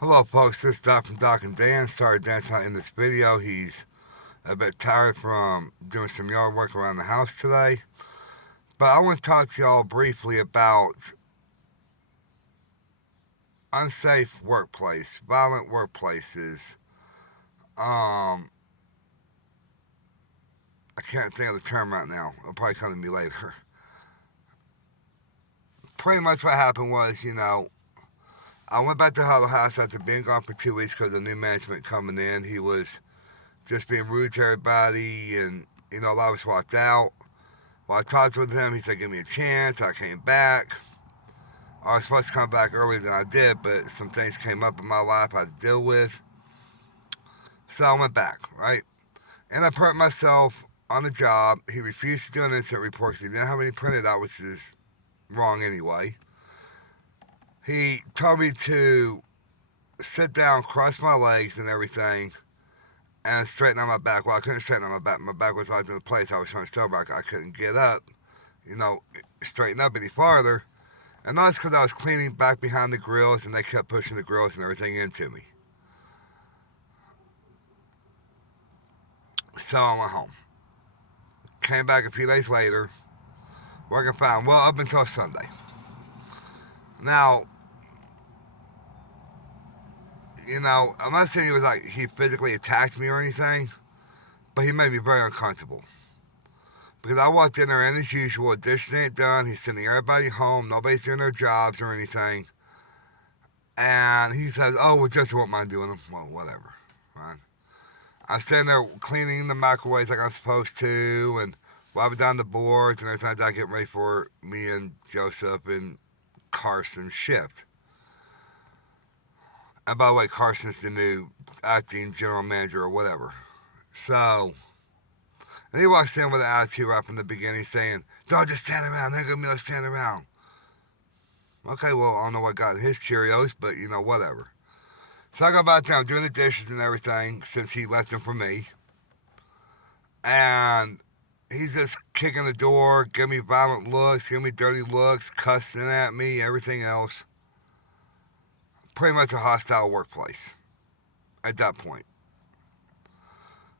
Hello, folks. This is Doc from Doc and Dan. Sorry, Dan's not in this video. He's a bit tired from doing some yard work around the house today. But I want to talk to y'all briefly about unsafe workplace, violent workplaces. Um, I can't think of the term right now. It'll probably come to me later. Pretty much what happened was, I went back to Huddle House after being gone for 2 weeks because of new management coming in. He was just being rude to everybody, and a lot of us walked out. Well, I talked with him. He said, "Give me a chance." I came back. I was supposed to come back earlier than I did, but some things came up in my life I had to deal with. So I went back, right? And I hurt myself on the job. He refused to do an incident report because he didn't have any printed out, which is wrong anyway. He told me to sit down, cross my legs and everything, and straighten out my back. Well, I couldn't straighten out my back. My back was locked in place. I was trying to still back. I couldn't get up, you know, straighten up any farther. And that's because I was cleaning back behind the grills, and they kept pushing the grills and everything into me. So I went home. Came back a few days later, working fine. Well, up until Sunday. Now, I'm not saying he physically attacked me or anything, but he made me very uncomfortable. Because I walked in there and as usual, dishes ain't done, he's sending everybody home, nobody's doing their jobs or anything. And he says, "Oh, well, just won't mind doing them." Well, whatever. Fine. I'm sitting there cleaning the microwaves like I'm supposed to, and wiping down the boards and everything like that, getting ready for me and Joseph and Carson's shift. And by the way, Carson's the new acting general manager or whatever. So, and he walks in with an attitude right from the beginning saying, "Don't just stand around, they're gonna be like stand around." Okay, well, I don't know what got in his Cheerios, but whatever. So I go back down doing the dishes and everything since he left them for me. And he's just kicking the door, giving me violent looks, giving me dirty looks, cussing at me, everything else. Pretty much a hostile workplace at that point.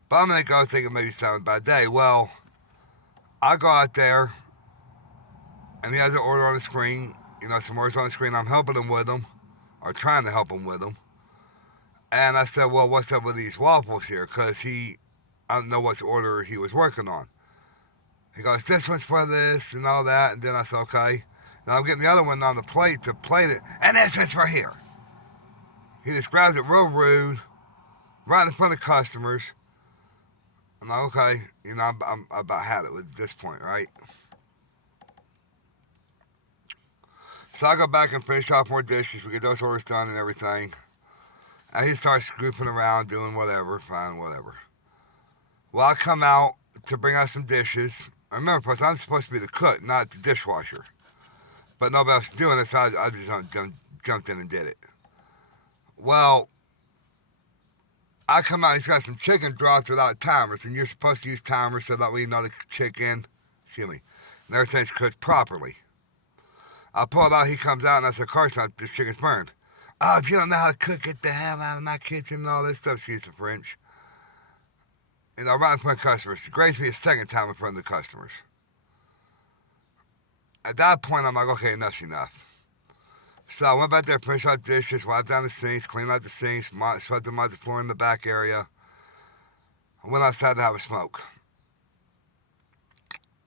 But I'm going to go thinking maybe it's having a bad day. Well, I go out there, and he has an order on the screen, some words on the screen. I'm helping him with them, or trying to help him with them. And I said, "Well, what's up with these waffles here?" Because I don't know what order he was working on. He goes, "This one's for this," and all that. And then I said, "Okay." Now I'm getting the other one on the plate to plate it, and this one's for here. He just grabs it real rude, right in front of customers. I'm like, okay, I'm about had it at this point, right? So I go back and finish off more dishes. We get those orders done and everything. And he starts goofing around, doing whatever, fine, whatever. Well, I come out to bring out some dishes. Remember, folks, I'm supposed to be the cook, not the dishwasher. But nobody else is doing it, so I just jumped in and did it. Well, I come out, he's got some chicken dropped without timers, and you're supposed to use timers so that way you know the chicken, and everything's cooked properly. I pull it out, he comes out, and I said, "Carson, this chicken's burned." "Oh, if you don't know how to cook, get the hell out of my kitchen," and all this stuff, excuse the French. Right in front of customers. She grazed me a second time in front of the customers. At that point, I'm like, okay, enough's enough. So I went back there, finished out dishes, wiped down the sinks, cleaned out the sinks, swept the mud the floor in the back area. I went outside to have a smoke.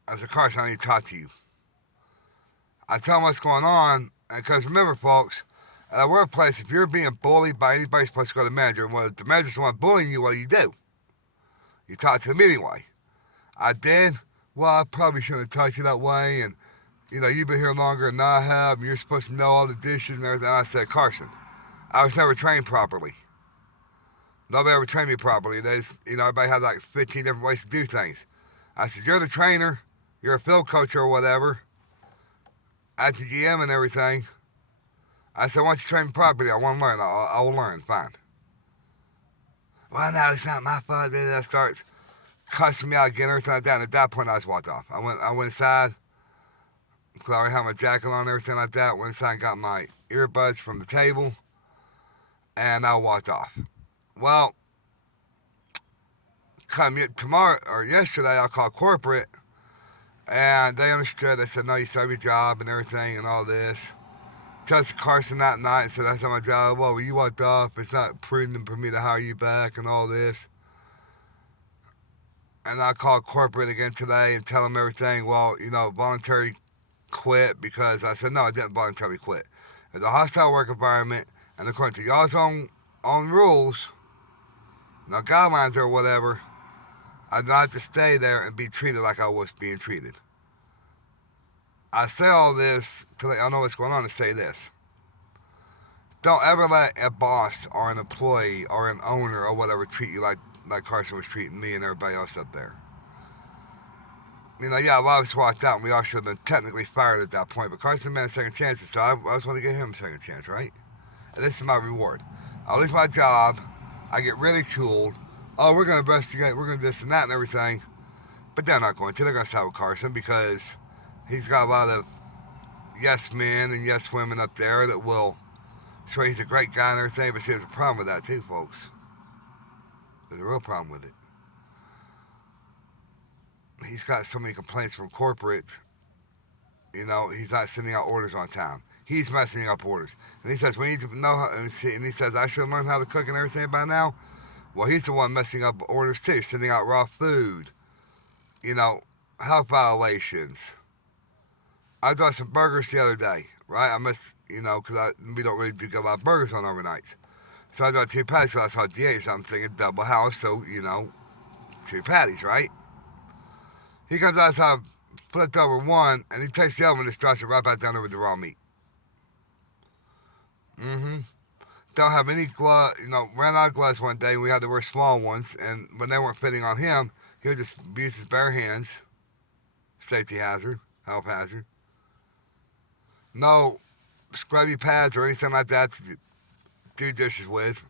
I said, "Carson, I need to talk to you." I tell him what's going on, because remember, folks, at a workplace, if you're being bullied by anybody, you're supposed to go to the manager. And when the manager's the one bullying you, what do? You talk to him anyway. I did. "Well, I probably shouldn't have talked to you that way, and you've been here longer than I have, and you're supposed to know all the dishes and everything." I said, "Carson, I was never trained properly. Nobody ever trained me properly. Everybody has like 15 different ways to do things." I said, "You're the trainer. You're a field coach or whatever. At the GM and everything." I said, "Why don't you train me properly? I want to learn. I will learn. Fine." "Well, no, it's not my fault." Then that starts cussing me out again, everything like that. And at that point, I just walked off. I went inside, because I already had my jacket on and everything like that. Went inside and got my earbuds from the table. and I walked off. Well, tomorrow or yesterday, I called corporate, and they understood. They said, "No, you still have your job and everything and all this." Touched Carson that night and said, "That's not my job." Well, you walked off. It's not prudent for me to hire you back and all this. And I called corporate again today and tell them everything. Well, voluntary quit because I said, no, I didn't voluntarily quit. It's a hostile work environment, and according to y'all's own rules, no guidelines or whatever, I'd not to stay there and be treated like I was being treated. I say all this to let y'all know what's going on to say this. Don't ever let a boss or an employee or an owner or whatever treat you like Carson was treating me and everybody else up there. Yeah, a lot of us walked out and we all should have been technically fired at that point, but Carson had second chances, so I just want to give him a second chance, right? And this is my reward. I lose my job, I get ridiculed. Oh, we're going to investigate, we're going to this and that and everything. But they're not going to. They're going to side with Carson because he's got a lot of yes men and yes women up there that will swear he's a great guy and everything, but see, there's a problem with that too, folks. There's a real problem with it. He's got so many complaints from corporate. He's not sending out orders on time. He's messing up orders. And he says, we need to know how, and he says, I should learn how to cook and everything by now. Well, he's the one messing up orders too, sending out raw food, health violations. I bought some burgers the other day, right? I must, because we don't really do get a lot of burgers on overnights. So I got 2 patties, so I saw DH, so I'm thinking double house, so, 2 patties, right? He comes outside, flipped over one, and he takes the other one and just drops it right back down there with the raw meat. Mm-hmm. Don't have any gloves, ran out of gloves one day, and we had to wear small ones, and when they weren't fitting on him, he would just use his bare hands. Safety hazard, health hazard. No scrubby pads or anything like that to do dishes with.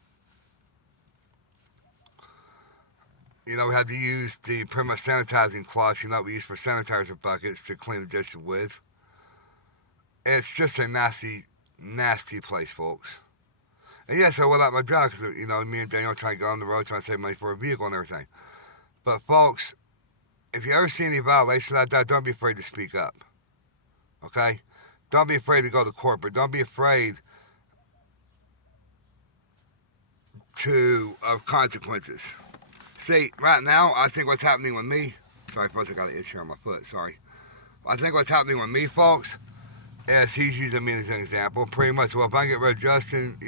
We had to use the pretty much sanitizing cloths, we use for sanitizer buckets to clean the dishes with. It's just a nasty, nasty place, folks. And yes, I went out my job because, me and Daniel trying to go on the road trying to save money for a vehicle and everything. But, folks, if you ever see any violations like that, don't be afraid to speak up. Okay? Don't be afraid to go to corporate. Don't be afraid of consequences. See, right now, I think what's happening with me. Sorry, folks, I got an itch here on my foot. Sorry. I think what's happening with me, folks, is he's using me as an example. Pretty much, well, if I get rid of Justin,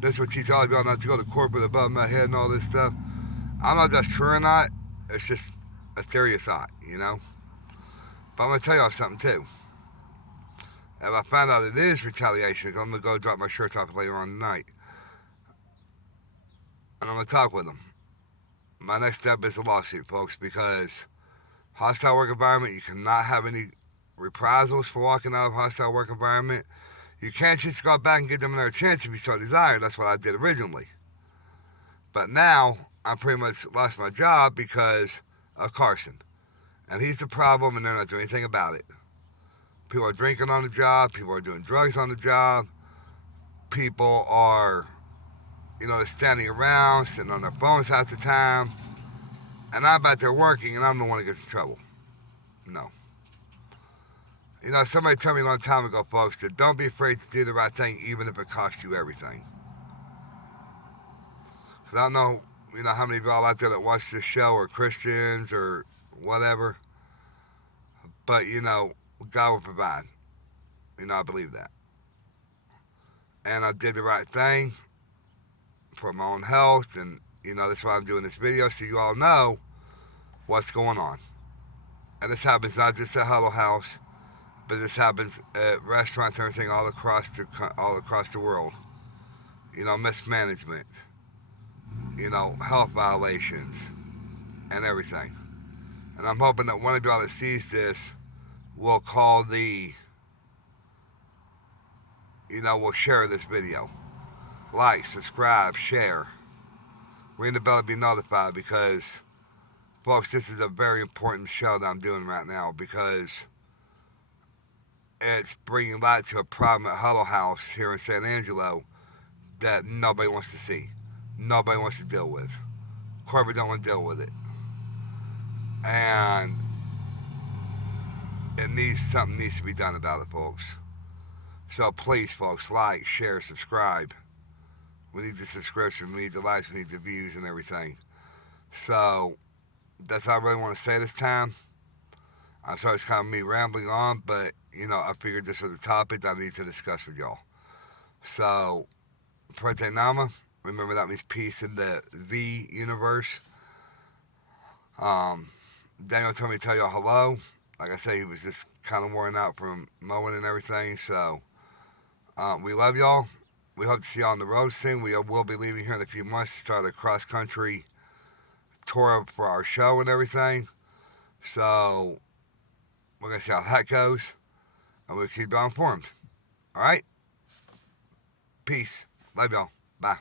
this will teach all of y'all not to go to corporate above my head and all this stuff. I don't know if that's true or not. It's just a theory of thought, But I'm going to tell y'all something, too. If I find out it is retaliation, I'm going to go drop my shirt off later on tonight. And I'm going to talk with him. My next step is a lawsuit, folks, because hostile work environment, you cannot have any reprisals for walking out of a hostile work environment. You can't just go back and give them another chance if you so desire. That's what I did originally. But now, I pretty much lost my job because of Carson. And he's the problem, and they're not doing anything about it. People are drinking on the job. People are doing drugs on the job. People are, standing around, sitting on their phones half the time. And I'm out there working, and I'm the one that gets in trouble. No. Somebody told me a long time ago, folks, that don't be afraid to do the right thing, even if it costs you everything. Because I don't know, how many of y'all out there that watch this show are Christians or whatever. But, God will provide. I believe that. And I did the right thing for my own health, and, that's why I'm doing this video, so you all know what's going on. And this happens not just at Huddle House, but this happens at restaurants and everything all across the world. Mismanagement, health violations, and everything. And I'm hoping that one of y'all that sees this will call will share this video. Like, subscribe, share. Ring the bell to be notified because, folks, this is a very important show that I'm doing right now because it's bringing light to a problem at Huddle House here in San Angelo that nobody wants to see, nobody wants to deal with. Corporate don't want to deal with it, and something needs to be done about it, folks. So please, folks, like, share, subscribe. We need the subscription, we need the likes, we need the views and everything. So that's all I really want to say this time. I'm sorry it's kind of me rambling on, but I figured this was a topic that I need to discuss with y'all. So, Prete Nama, remember that means peace in the universe. Daniel told me to tell y'all hello. Like I said, he was just kind of worn out from mowing and everything. So, we love y'all. We hope to see y'all on the road soon. We will be leaving here in a few months to start a cross-country tour for our show and everything. So, we're going to see how that goes. And we'll keep y'all informed. Alright? Peace. Love y'all. Bye.